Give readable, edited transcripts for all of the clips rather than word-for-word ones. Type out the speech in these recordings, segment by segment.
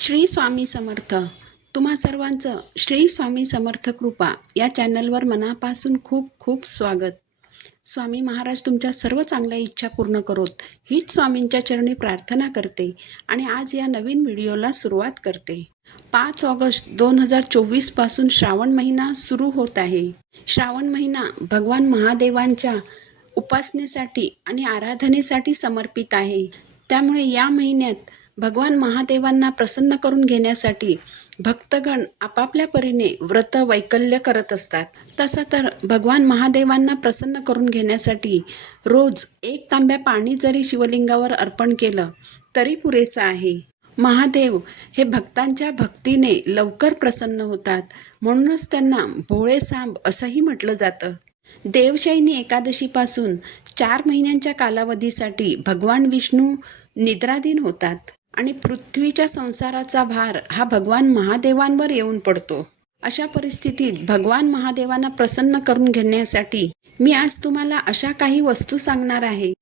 श्री स्वामी समर्थ. तुम्हा सर्वांचं श्री स्वामी समर्थ कृपा या चॅनलवर मनापासून खूप खूप स्वागत. स्वामी महाराज तुमच्या सर्व चांगल्या इच्छा पूर्ण करोत हीच स्वामींच्या चरणी प्रार्थना करते आणि आज या नवीन व्हिडिओला सुरुवात करते. 5 ऑगस्ट 2024 पासून श्रावण महिना सुरू होत आहे. श्रावण महिना भगवान महादेवांच्या उपासनेसाठी आणि आराधनेसाठी समर्पित आहे. त्यामुळे या महिन्यात भगवान महादेवांना प्रसन्न करून घेण्यासाठी भक्तगण आपापल्या परीने व्रत वैकल्य करत असतात. तसा तर भगवान महादेवांना प्रसन्न करून घेण्यासाठी रोज 1 तांब्या पाणी जरी शिवलिंगावर अर्पण केलं तरी पुरेसं आहे. महादेव हे भक्तांच्या भक्तीने लवकर प्रसन्न होतात, म्हणूनच त्यांना भोळे सांब असंही म्हटलं जातं. देवशयनी एकादशीपासून 4 महिन्यांच्या कालावधीसाठी भगवान विष्णू निद्राधीन होतात आणि पृथ्वीच्या संसाराचा भार हा भगवान महादेवांवर येऊन पडतो. अशा परिस्थितीत भगवान महादेवांना प्रसन्न करून घेण्यासाठी मी आज तुम्हाला अशा काही वस्तू सांगणार आहे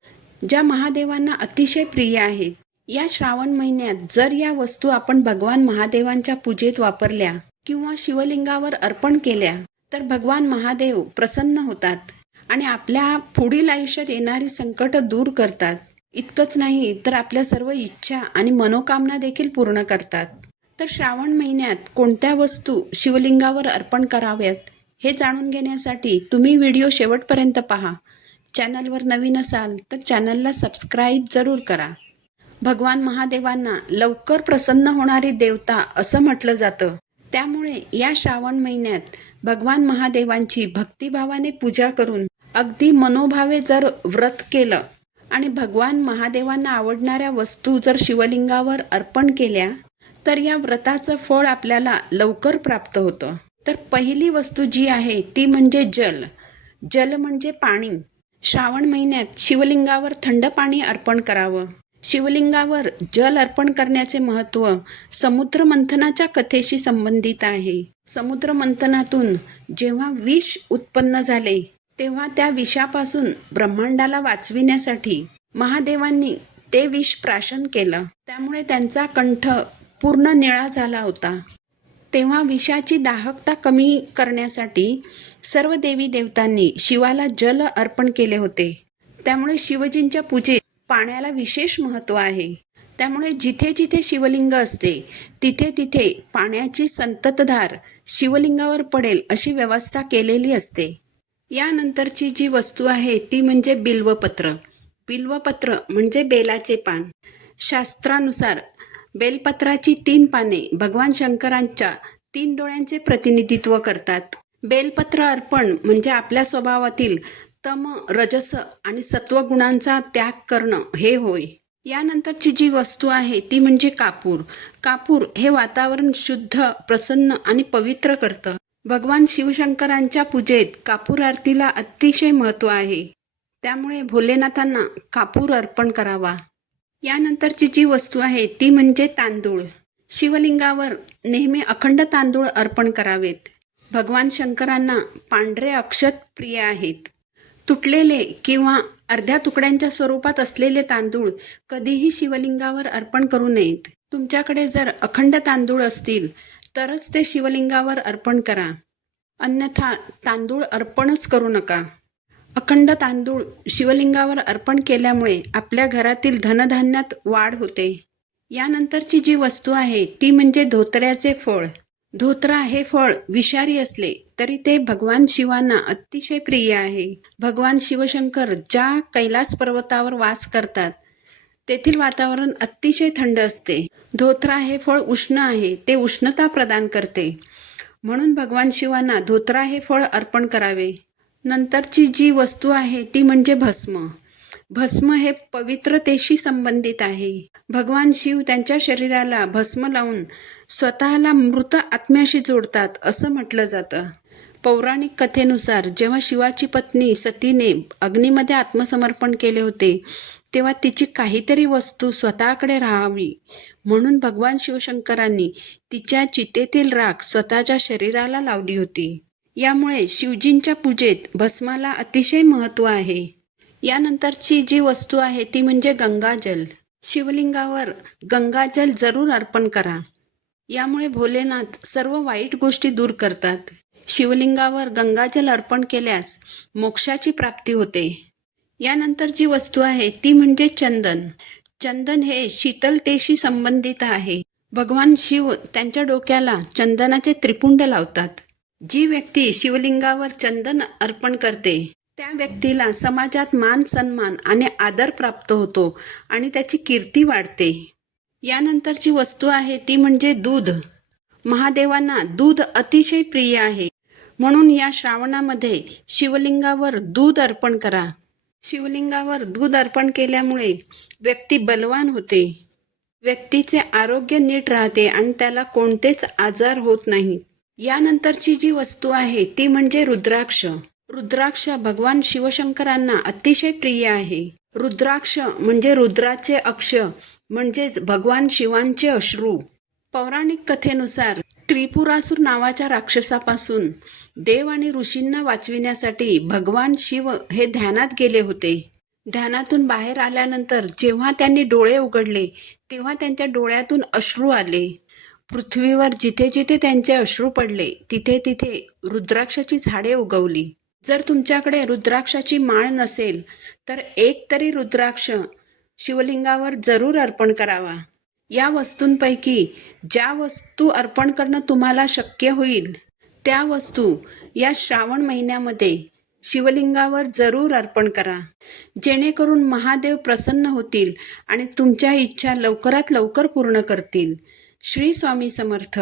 ज्या महादेवांना अतिशय प्रिय आहेत. या श्रावण महिन्यात जर या वस्तू आपण भगवान महादेवांच्या पूजेत वापरल्या किंवा शिवलिंगावर अर्पण केल्या तर भगवान महादेव प्रसन्न होतात आणि आपल्या पुढील आयुष्यात येणारी संकट दूर करतात. इतकंच नाही तर आपल्या सर्व इच्छा आणि मनोकामना देखील पूर्ण करतात. तर श्रावण महिन्यात कोणत्या वस्तू शिवलिंगावर अर्पण कराव्यात हे जाणून घेण्यासाठी तुम्ही व्हिडिओ शेवटपर्यंत पहा. चॅनलवर नवीन असाल तर चॅनलला सबस्क्राईब जरूर करा. भगवान महादेवांना लवकर प्रसन्न होणारी देवता असं म्हटलं जातं. त्यामुळे या श्रावण महिन्यात भगवान महादेवांची भक्तिभावाने पूजा करून अगदी मनोभावे जर व्रत केलं आणि भगवान महादेवांना आवडणाऱ्या वस्तू जर शिवलिंगावर अर्पण केल्या तर या व्रताचं फळ आपल्याला लवकर प्राप्त होतं. तर पहिली वस्तू जी आहे ती म्हणजे जल. जल म्हणजे पाणी. श्रावण महिन्यात शिवलिंगावर थंड पाणी अर्पण करावं. शिवलिंगावर जल अर्पण करण्याचे महत्त्व समुद्र मंथनाच्या कथेशी संबंधित आहे. समुद्र मंथनातून जेव्हा विष उत्पन्न झाले तेव्हा त्या विषापासून ब्रह्मांडाला वाचविण्यासाठी महादेवांनी ते विष प्राशन केलं. त्यामुळे त्यांचा कंठ पूर्ण निळा झाला होता. तेव्हा विषाची दाहकता कमी करण्यासाठी सर्व देवी देवतांनी शिवाला जल अर्पण केले होते. त्यामुळे शिवजींच्या पूजेत पाण्याला विशेष महत्त्व आहे. त्यामुळे जिथे जिथे शिवलिंग असते तिथे तिथे पाण्याची संततधार शिवलिंगावर पडेल अशी व्यवस्था केलेली असते. यानंतरची जी वस्तू आहे ती म्हणजे बिल्वपत्र. बिल्वपत्र म्हणजे बेलाचे पान. शास्त्रानुसार बेलपत्राची 3 पाने भगवान शंकरांच्या 3 डोळ्यांचे प्रतिनिधित्व करतात. बेलपत्र अर्पण म्हणजे आपल्या स्वभावातील तम, रजस आणि सत्वगुणांचा त्याग करणं हे होय. यानंतरची जी वस्तू आहे ती म्हणजे कापूर. कापूर हे वातावरण शुद्ध, प्रसन्न आणि पवित्र करतं. भगवान शिवशंकरांच्या पूजेत कापूर आरतीला अतिशय महत्त्व आहे. त्यामुळे भोलेनाथांना कापूर अर्पण करावा. यानंतरची जी वस्तू आहे ती म्हणजे तांदूळ. शिवलिंगावर नेहमी अखंड तांदूळ अर्पण करावेत. भगवान शंकरांना पांढरे अक्षत प्रिय आहेत. तुटलेले किंवा अर्ध्या तुकड्यांच्या स्वरूपात असलेले तांदूळ कधीही शिवलिंगावर अर्पण करू नयेत. तुमच्याकडे जर अखंड तांदूळ असतील तरच ते शिवलिंगावर अर्पण करा, अन्यथा तांदूळ अर्पणच करू नका. अखंड तांदूळ शिवलिंगावर अर्पण केल्यामुळे आपल्या घरातील धनधान्यात वाढ होते. यानंतरची जी वस्तू आहे ती म्हणजे धोत्र्याचे फळ. धोत्रा हे फळ विषारी असले तरी ते भगवान शिवांना अतिशय प्रिय आहे. भगवान शिवशंकर ज्या कैलास पर्वतावर वास करतात तेथील वातावरण अतिशय थंड असते. धोत्रा हे फळ उष्ण आहे, ते उष्णता प्रदान करते, म्हणून भगवान शिवांना धोत्रा हे फळ अर्पण करावे. नंतरची जी वस्तू आहे ती म्हणजे भस्म. भस्म हे पवित्रतेशी संबंधित आहे. भगवान शिव त्यांच्या शरीराला भस्म लावून स्वतःला मृत आत्म्याशी जोडतात असं म्हटलं जातं. पौराणिक कथेनुसार जेव्हा शिवाची पत्नी सतीने अग्नीमध्ये आत्मसमर्पण केले होते तेव्हा तिची काहीतरी वस्तू स्वतःकडे राहावी म्हणून भगवान शिवशंकरांनी तिच्या चितेतील राख स्वतःच्या शरीराला लावली होती. यामुळे शिवजींच्या पूजेत भस्माला अतिशय महत्त्व आहे. यानंतरची जी वस्तू आहे ती म्हणजे गंगाजल. शिवलिंगावर गंगाजल जरूर अर्पण करा. यामुळे भोलेनाथ सर्व वाईट गोष्टी दूर करतात. शिवलिंगावर गंगाजल अर्पण केल्यास मोक्षाची प्राप्ती होते. यानंतरची वस्तू आहे ती म्हणजे चंदन. चंदन हे शीतलतेशी संबंधित आहे. भगवान शिव त्यांच्या डोक्याला चंदनाचे त्रिपुंड लावतात. जी व्यक्ती शिवलिंगावर चंदन अर्पण करते त्या व्यक्तीला समाजात मान सन्मान आणि आदर प्राप्त होतो आणि त्याची कीर्ती वाढते. यानंतरची वस्तू आहे ती म्हणजे दूध. महादेवांना दूध अतिशय प्रिय आहे, म्हणून या श्रावणामध्ये शिवलिंगावर दूध अर्पण करा. शिवलिंगावर दूध अर्पण केल्यामुळे व्यक्ती बलवान होते, व्यक्तीचे आरोग्य नीट राहते आणि त्याला कोणतेच आजार होत नाहीत. यानंतरची जी वस्तू आहे ती म्हणजे रुद्राक्ष. रुद्राक्ष भगवान शिवशंकरांना अतिशय प्रिय आहे. रुद्राक्ष म्हणजे रुद्राचे अक्ष म्हणजेच भगवान शिवांचे अश्रू. पौराणिक कथेनुसार त्रिपुरासूर नावाच्या राक्षसापासून देव आणि ऋषींना वाचविण्यासाठी भगवान शिव हे ध्यानात गेले होते. ध्यानातून बाहेर आल्यानंतर जेव्हा त्यांनी डोळे उघडले तेव्हा त्यांच्या डोळ्यातून अश्रू आले. पृथ्वीवर जिथे जिथे त्यांचे अश्रू पडले तिथे तिथे रुद्राक्षाची झाडे उगवली. जर तुमच्याकडे रुद्राक्षाची माळ नसेल तर एक तरी रुद्राक्ष शिवलिंगावर जरूर अर्पण करावा. या वस्तूंपैकी ज्या वस्तू अर्पण करणं तुम्हाला शक्य होईल त्या वस्तू या श्रावण महिन्यामध्ये शिवलिंगावर जरूर अर्पण करा, जेणेकरून महादेव प्रसन्न होतील आणि तुमच्या इच्छा लवकरात लवकर पूर्ण करतील. श्री स्वामी समर्थ.